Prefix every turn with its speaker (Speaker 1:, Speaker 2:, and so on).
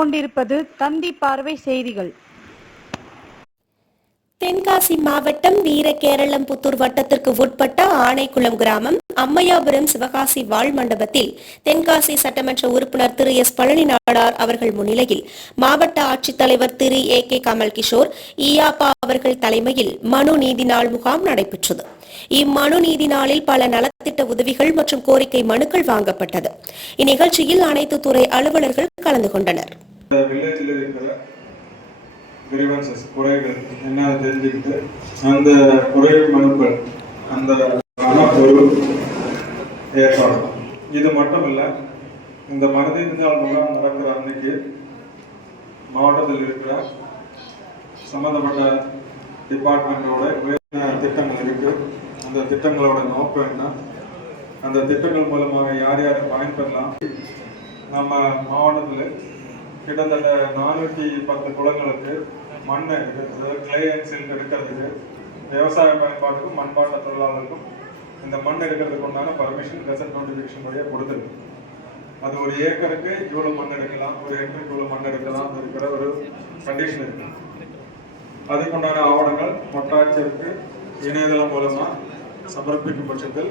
Speaker 1: கொண்டிருப்பது தந்தி பார்வை செய்திகள்.
Speaker 2: தென்காசி மாவட்டம் வீரகேரளம் புத்தூர் வட்டத்திற்கு உட்பட்ட ஆனைக்குளம் கிராமம் அம்மையாபுரம் சிவகாசி வாழ் மண்டபத்தில் தென்காசி சட்டமன்ற உறுப்பினர் திரு எஸ் பழனி நாடார் அவர்கள் முன்னிலையில் மாவட்ட ஆட்சித்தலைவர் திரு ஏ கே கமல் கிஷோர் ஈயாப்பா அவர்கள் தலைமையில் மனு நீதி நாள் முகாம் நடைபெற்றது. இம்மனு நீதி நாளில் பல நலத்திட்ட உதவிகள் மற்றும் கோரிக்கை மனுக்கள் வாங்கப்பட்டது. இந்நிகழ்ச்சியில் அனைத்து துறை அலுவலர்கள் கலந்து கொண்டனர்.
Speaker 3: வில்லேஜில் இருக்கிற கிரீவன்சஸ் குறைகள் என்னன்னு தெரிஞ்சுக்கிட்டு அந்த குறை மனுக்கள் அந்த மனப்பொருள் ஏற்பாடு. இது மட்டும் இல்லை இந்த மனதின் நாள் முகாம் நடக்கிற அன்னைக்கு மாவட்டத்தில் இருக்கிற சம்மந்தப்பட்ட டிபார்ட்மெண்ட்டோட உயர்ந்த திட்டங்கள் இருக்கு. அந்த திட்டங்களோட நோக்கம் என்ன? அந்த திட்டங்கள் மூலமாக யார் யார் பயன்பெறலாம்? நம்ம மாவட்டத்தில் கிட்டத்தட்ட நானூற்றி பத்து குளங்களுக்கு மண் இருக்கு அதாவது கிளே அண்ட் எடுக்கிறதுக்கு விவசாய பயன்பாட்டுக்கும் மண்பாட்ட தொழிலாளருக்கும் இந்த மண் எடுக்கிறதுக்கு உண்டான பர்மிஷன் கசட் நோட்டிஃபிகேஷன் வழியாக கொடுத்துருக்கு. அது ஒரு ஏக்கருக்கு இவ்வளோ மண் எடுக்கலாம் ஒரு ஏக்கருக்கு இவ்வளோ மண் எடுக்கலாம் இருக்கிற ஒரு கண்டிஷன் இருக்கு. அதுக்குண்டான ஆவணங்கள் மொட்டாட்சியருக்கு இணையதளம் மூலமாக சமர்ப்பிக்கும் பட்சத்தில்